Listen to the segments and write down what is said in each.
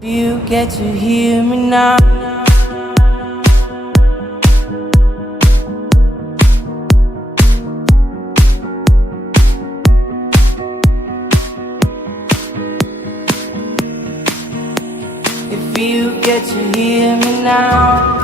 You get to hear me now. If you get to hear me now.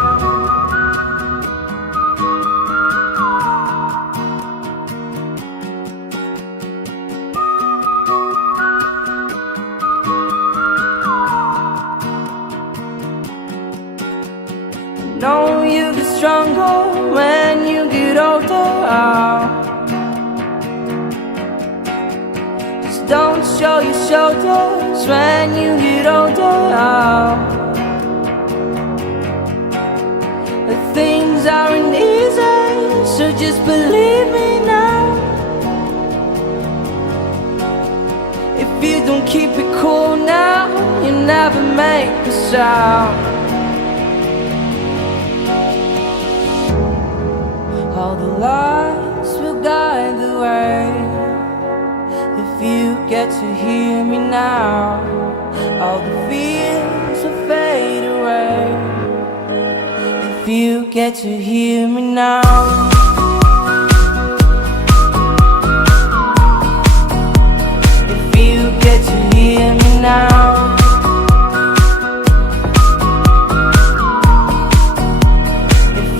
Know you get stronger when you get older. Just don't show your shoulders when you get older. Things aren't easy, so just believe me now. If you don't keep it cool now, you never make a sound. All the lights will guide the way. If you get to hear me now, all the fears will fade away. If you get to hear me now. If you get to hear me now.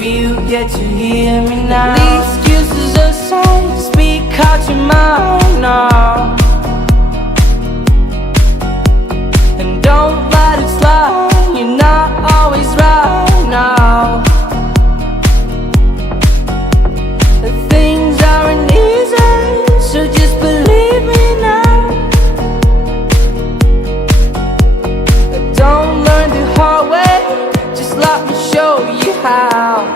You get to hear me now. The excuses aside, speak out your mind now. And don't let it slide, you're not always right now. The things aren't easy, so just believe me now. Don't learn the hard way, just let me show you how.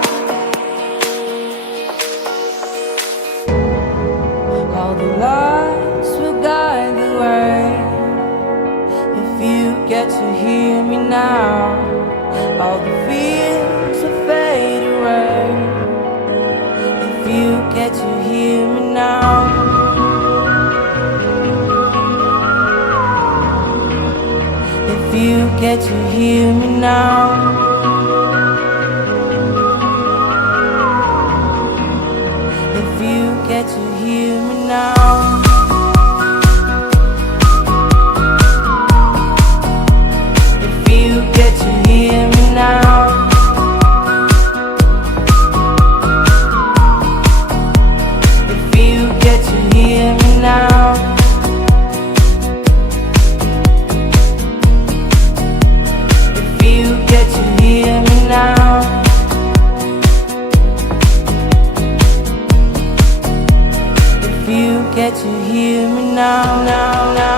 All the lights will guide the way. If you get to hear me now, all the fears will fade away. If you get to hear me now. If you get to hear me now. If you get to hear me now. If you get to hear me now. If you get to hear me now. If you get to hear me now. If you get to hear me now, now, now.